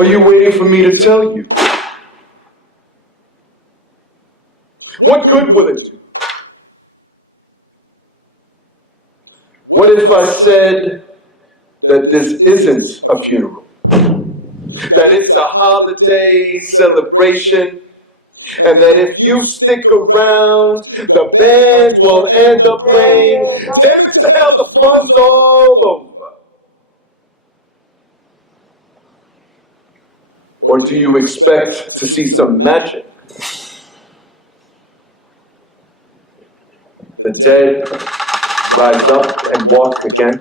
Or are you waiting for me to tell you? What good will it do? What if I said that this isn't a funeral? That it's a holiday celebration, and that if you stick around, the band will end up playing Damn It to Hell, the fun's all over. Or do you expect to see some magic? The dead rise up and walk again.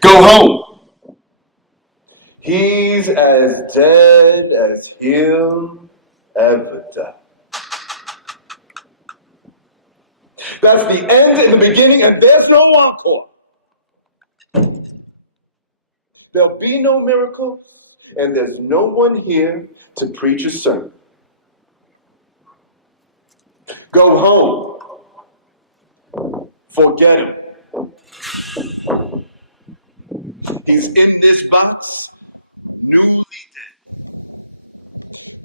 Go home. He's as dead as he'll ever die. That's the end and the beginning, and there's no encore. There'll be no miracle, and there's no one here to preach a sermon. Go home. Forget him. He's in this box, newly dead.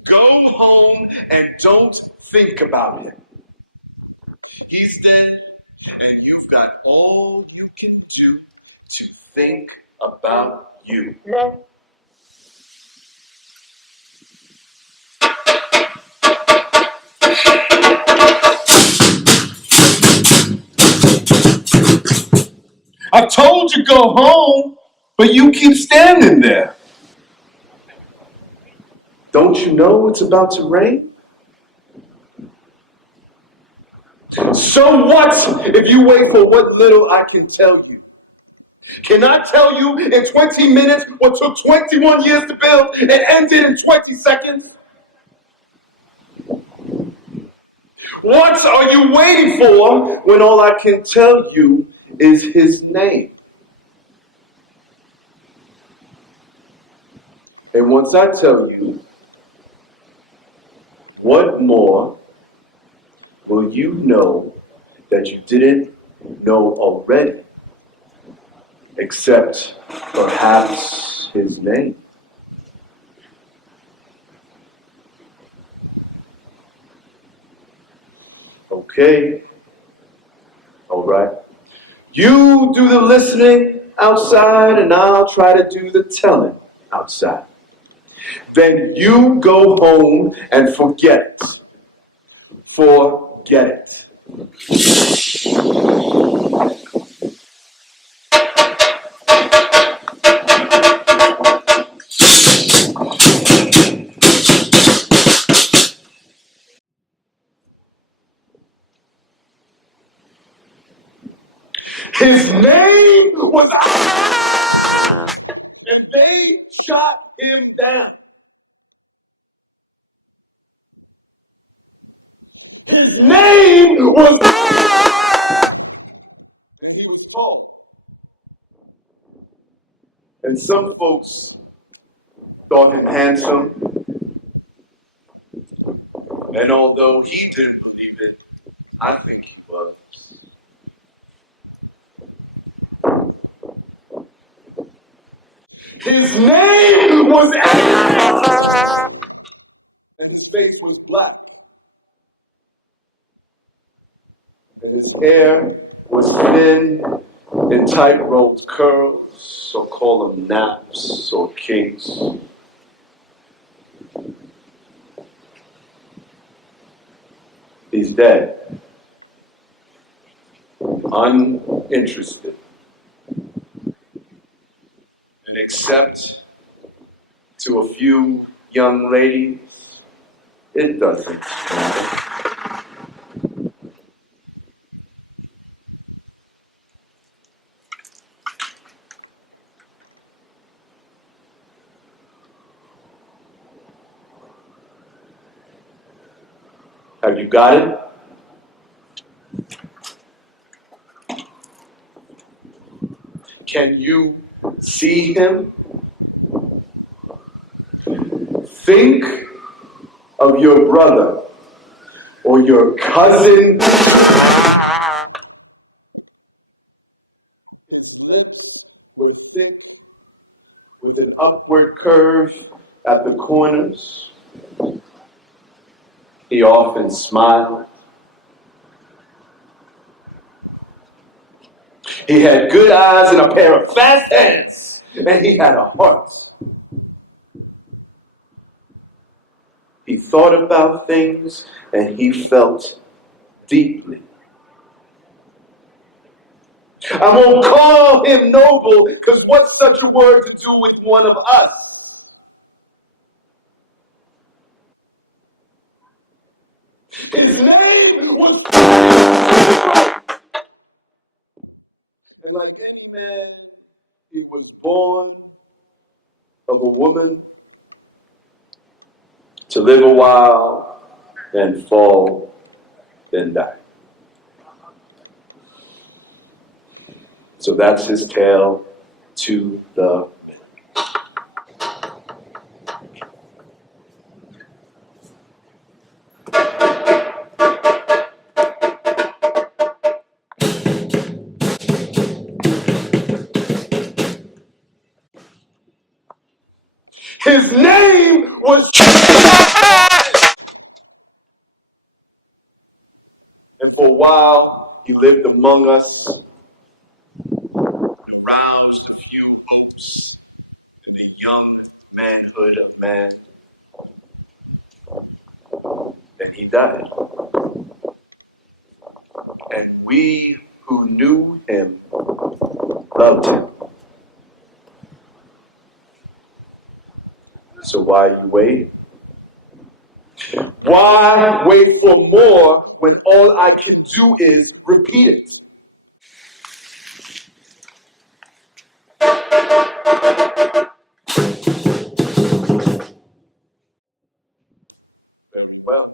Go home and don't think about him. He's dead, and you've got all you can do to think about you. I told you go home, but you keep standing there. Don't you know it's about to rain? So what if you wait for what little I can tell you? Can I tell you in 20 minutes what took 21 years to build and ended in 20 seconds? What are you waiting for when all I can tell you is his name? And once I tell you, what more will you know that you didn't know already, except perhaps his name? Okay, all right. You do the listening outside, and I'll try to do the telling outside. Then you go home and forget it. Forget it. His name was and they shot him down. His name was and he was tall. And some folks thought him handsome. And although he didn't believe it, I think he was. His name was and his face was black. And his hair was thin in tight-rolled curls, so call them naps or kinks. He's dead. Uninterested. And except to a few young ladies, it doesn't matter. Have you got it? Can you see him? Think of your brother or your cousin upward curve at the corners. He often smiled. He had good eyes and a pair of fast hands, and he had a heart. He thought about things and he felt deeply. I won't call him noble, because what's such a word to do with one of us? His name was and like any man, he was born of a woman to live a while, then fall, then die. So that's his tale to the His name was and for a while he lived among us and aroused a few hopes in the young manhood of man. Then he died. And we who knew him loved him. So why you wait? Why wait for more when all I can do is repeat it? Very well.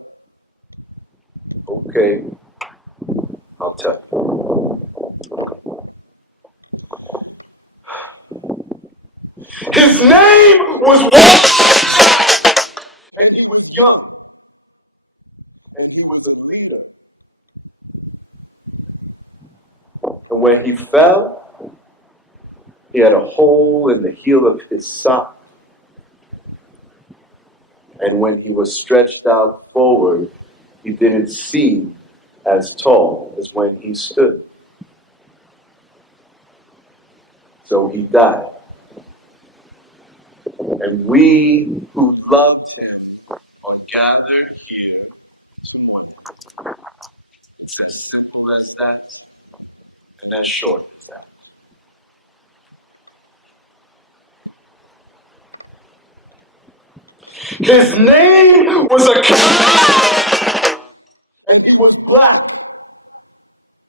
Okay, I'll tell you. His name was Walter, and he was young, and he was a leader. And when he fell, he had a hole in the heel of his sock. And when he was stretched out forward, he didn't seem as tall as when he stood. So he died. And we who loved him are gathered here to mourn. It's as simple as that, and as short as that. His name was a and he was black.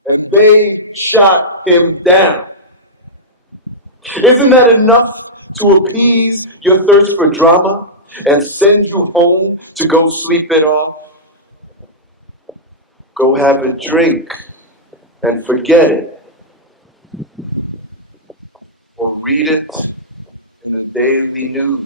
And they shot him down. Isn't that enough to appease your thirst for drama and send you home to go sleep it off? Go have a drink and forget it. Or read it in the Daily News.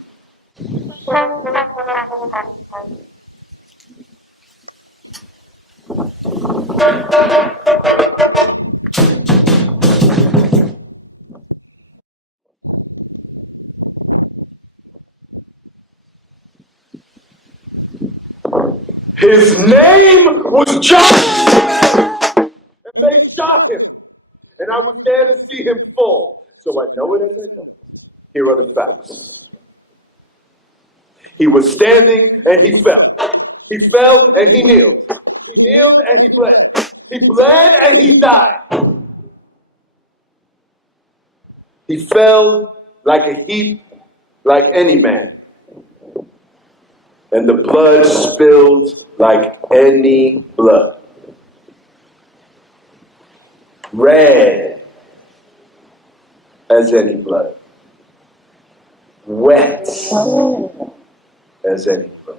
His name was John, and they shot him. And I was there to see him fall. So I know it as I know it. Here are the facts. He was standing and he fell. He fell and he kneeled. He kneeled and he bled. He bled and he died. He fell like a heap, like any man. And the blood spilled like any blood. Red as any blood. Wet as any blood.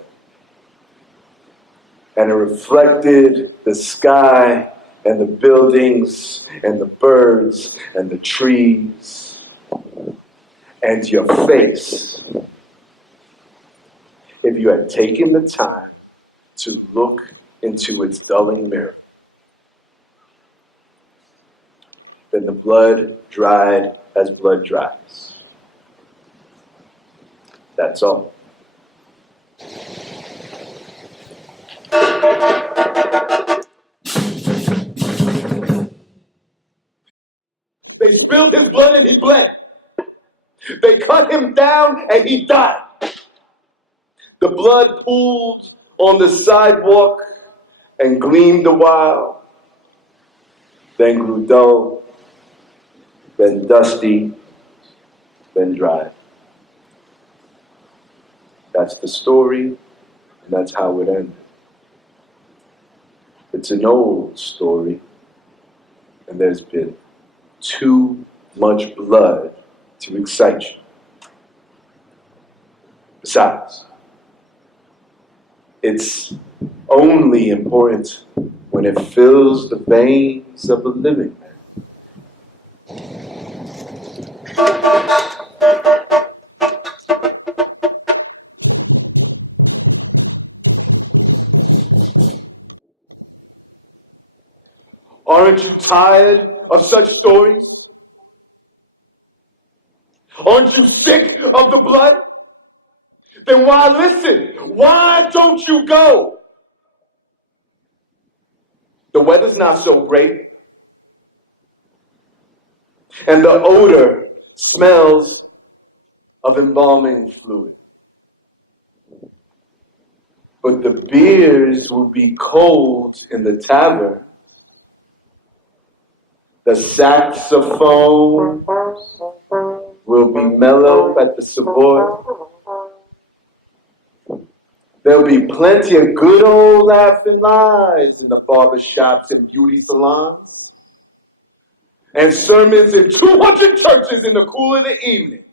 And it reflected the sky and the buildings and the birds and the trees and your face. If you had taken the time to look into its dulling mirror, then the blood dried as blood dries. That's all. They spilled his blood and he bled. They cut him down and he died. The blood pooled on the sidewalk and gleamed a while, then grew dull, then dusty, then dry. That's the story, and that's how it ended. It's an old story, and there's been too much blood to excite you. Besides, it's only important when it fills the veins of a living man. Aren't you tired of such stories? Aren't you sick of the blood? Then why listen? Why don't you go? The weather's not so great. And the odor smells of embalming fluid. But the beers will be cold in the tavern. The saxophone will be mellow at the Savoy. There'll be plenty of good old laughing lies in the barber shops and beauty salons. And sermons in 200 churches in the cool of the evening.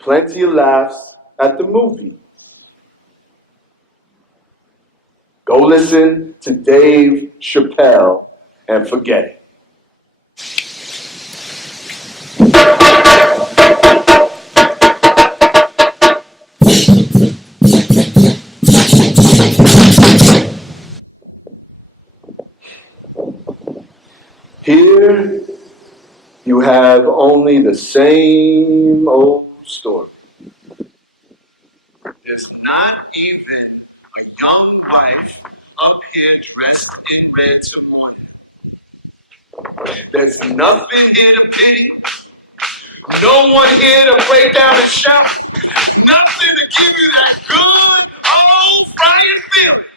Plenty of laughs at the movie. Go listen to Dave Chappelle and forget it. Here you have only the same old story. There's not even a young wife up here dressed in red to mourn. There's nothing here to pity. No one here to break down and shout. Nothing to give you that good old Friday feeling.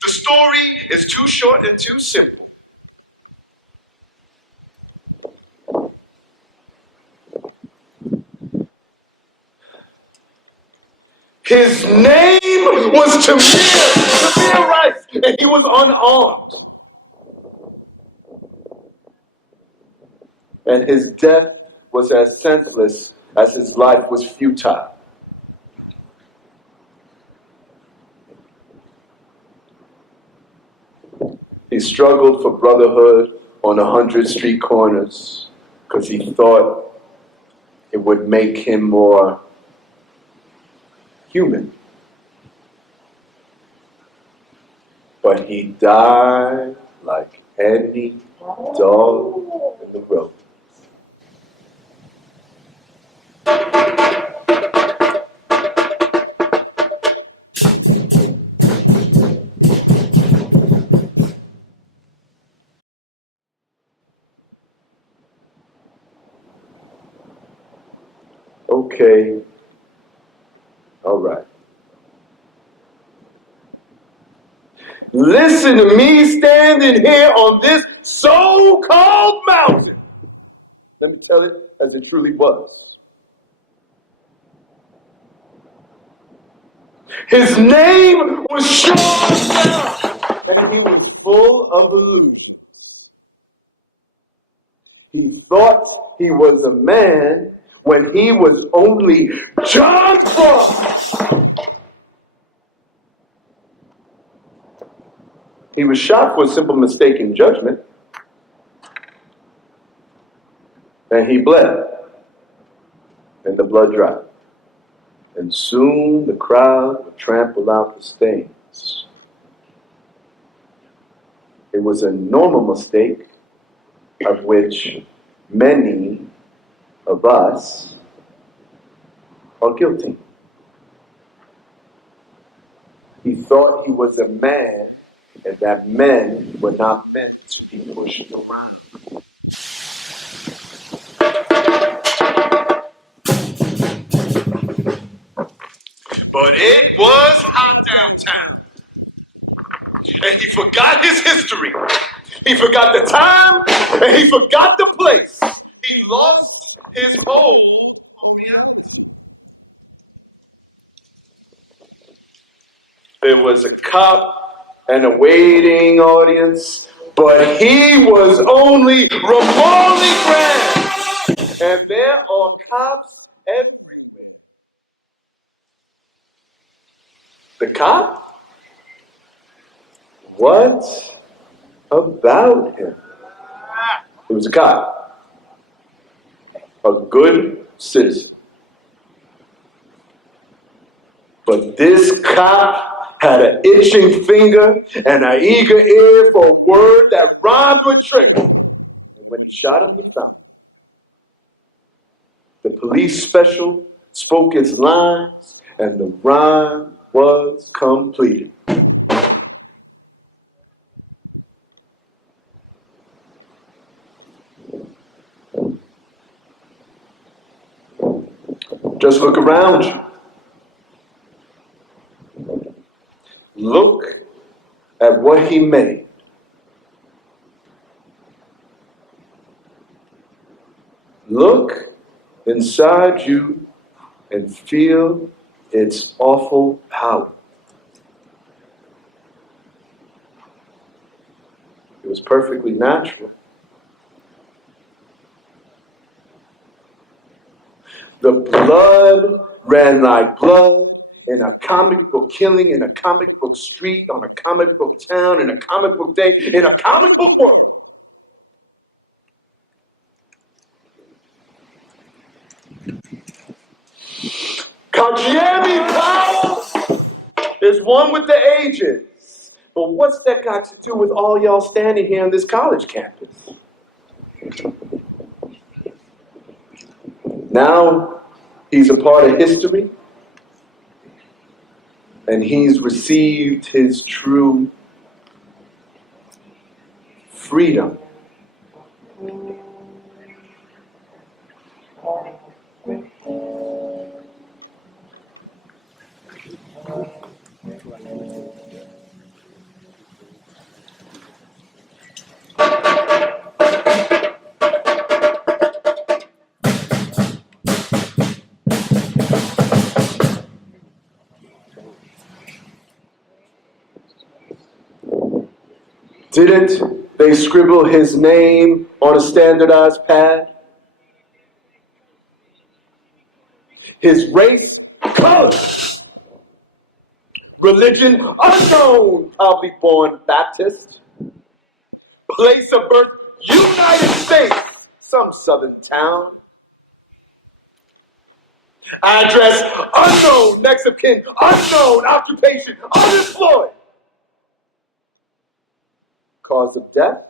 The story is too short and too simple. His name was Tamir Rice, and he was unarmed. And his death was as senseless as his life was futile. He struggled for brotherhood on 100 street corners because he thought it would make him more human. But he died like any dog in the road. Okay, all right. Listen to me standing here on this so-called mountain. Let me tell it as it truly was. His name was Sean, and he was full of illusions. He thought he was a man when he was only John Frost. He was shot for a simple mistake in judgment, and he bled, and the blood dried. And soon the crowd would trample out the stains. It was a normal mistake of which many of us or guilty. He thought he was a man, and that men were not meant to be pushed around. But it was hot downtown. And he forgot his history. He forgot the time, and he forgot the place. He lost his hold on reality. There was a cop and a waiting audience, but he was only remotely grand. And there are cops everywhere. The cop? What about him? He was a cop. A good citizen. But this cop had an itching finger and an eager ear for a word that rhymed with trigger. And when he shot him, he found him. The police special spoke its lines, and the rhyme was completed. Just look around you. Look at what he made. Look inside you and feel its awful power. It was perfectly natural. The blood ran like blood in a comic book killing, in a comic book street, on a comic book town, in a comic book day, in a comic book world. Kajiemi Powell is one with the ages. But what's that got to do with all y'all standing here on this college campus? Now he's a part of history, and he's received his true freedom. Didn't they scribble his name on a standardized pad? His race, color, religion, unknown, probably born Baptist, place of birth, United States, some southern town, address, unknown, next of kin, unknown, occupation, unemployed, cause of death,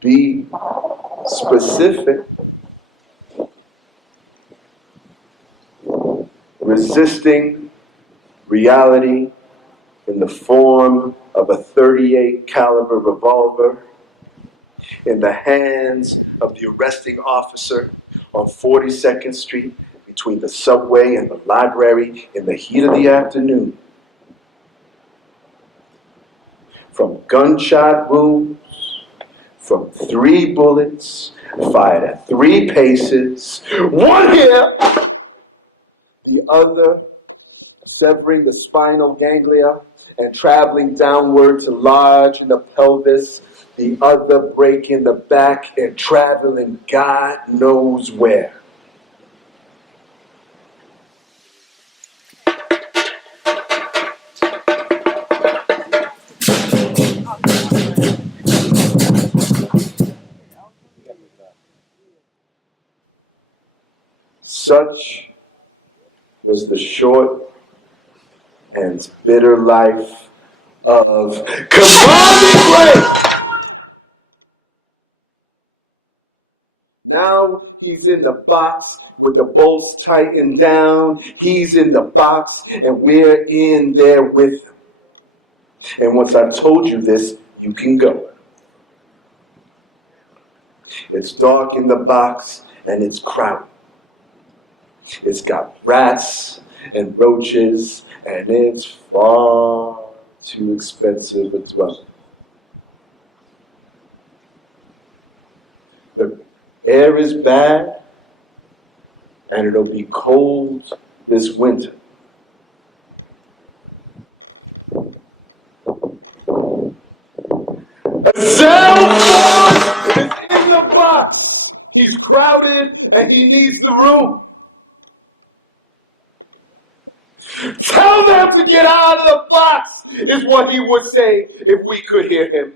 be specific. Resisting reality in the form of a .38 caliber revolver in the hands of the arresting officer on 42nd Street between the subway and the library in the heat of the afternoon. From gunshot wounds, from 3 bullets fired at 3 paces, one here, the other severing the spinal ganglia and traveling downward to lodge in the pelvis, the other breaking the back and traveling God knows where. Such was the short and bitter life of Kamani Blake. Now he's in the box with the bolts tightened down. He's in the box, and we're in there with him. And once I've told you this, you can go. It's dark in the box, and it's crowded. It's got rats and roaches, and it's far too expensive a dwelling. The air is bad, and it'll be cold this winter. A cell phone is in the box. He's crowded, and he needs the room. Tell them to get out of the box, is what he would say if we could hear him.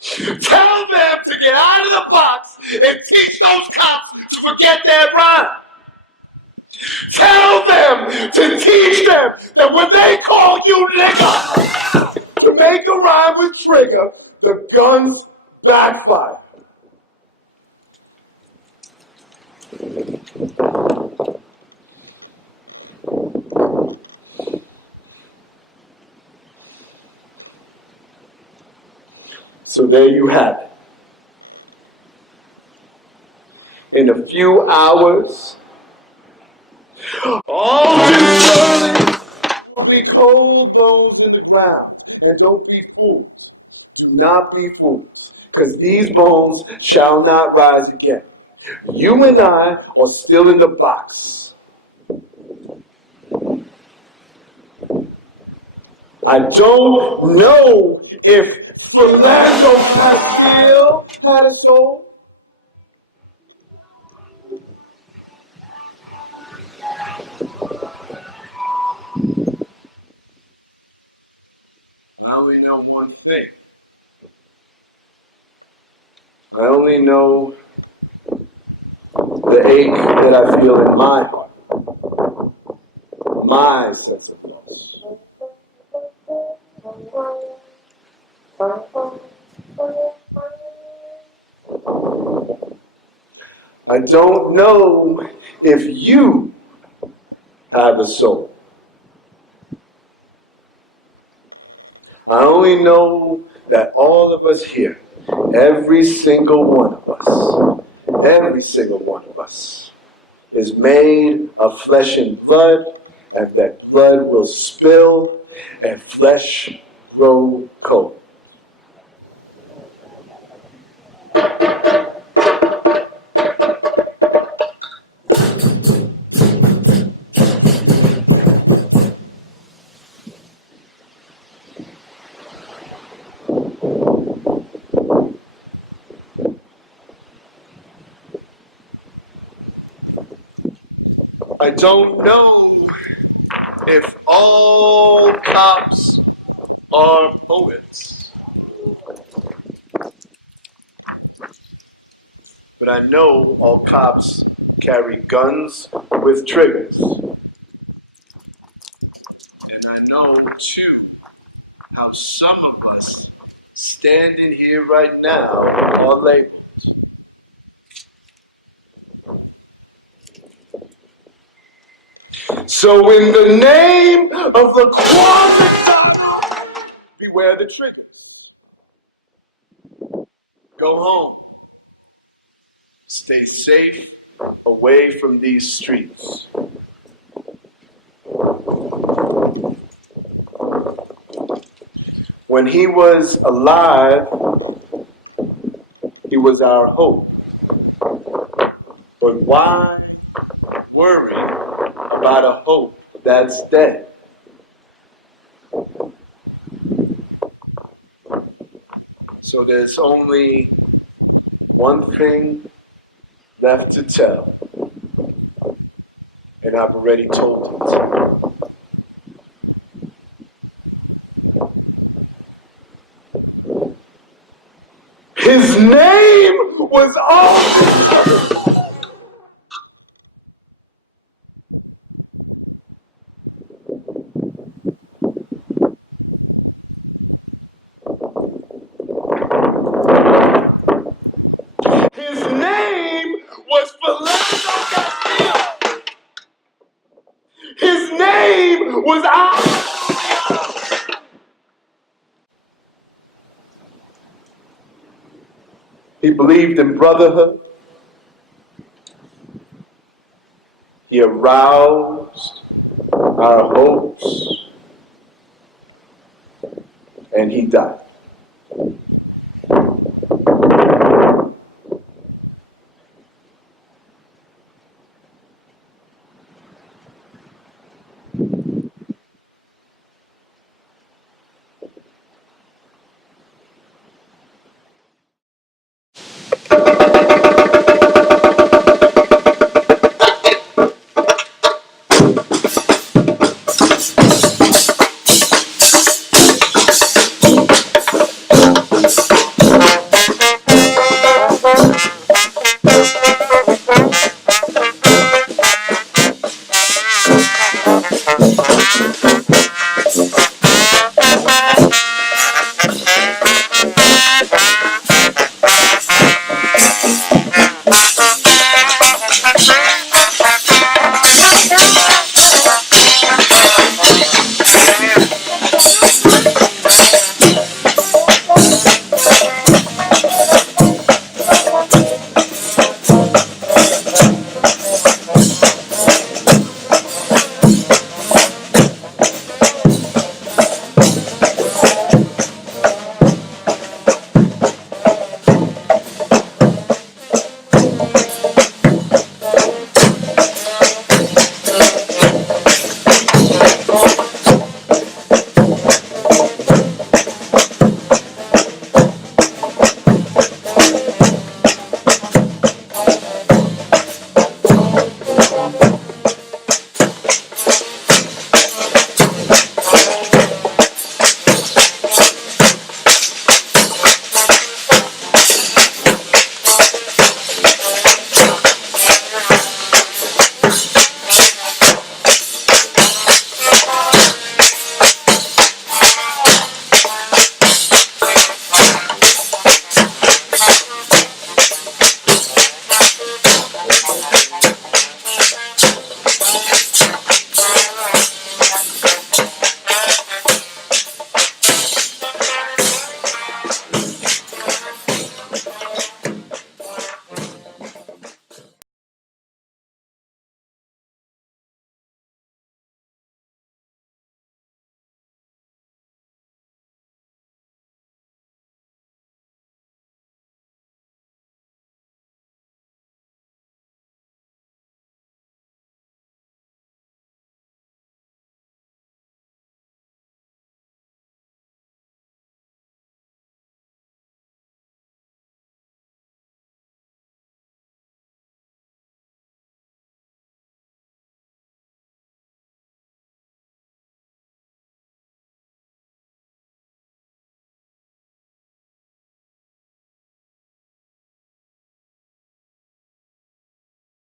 Tell them to get out of the box and teach those cops to forget that rhyme. Tell them to teach them that when they call you nigga to make a rhyme with trigger, the guns backfire. So there you have it. In a few hours, all this swirling will be cold bones in the ground. And don't be fooled. Do not be fooled. Because these bones shall not rise again. You and I are still in the box. I don't know if Philando Castile had a soul. I only know one thing. I only know the ache that I feel in my heart, my sense of loss. I don't know if you have a soul. I only know that all of us here, every single one of us, is made of flesh and blood, and that blood will spill and flesh grow cold. I don't know if all cops are poets, but I know all cops carry guns with triggers. And I know, too, how some of us standing here right now are labeled. So in the name of the quasi-God, beware the triggers. Go home. Stay safe away from these streets. When he was alive, he was our hope. But why worry about a hope that's dead? So there's only one thing left to tell, and I've already told it. His name was on. His name was He believed in brotherhood. He aroused our hopes. And he died.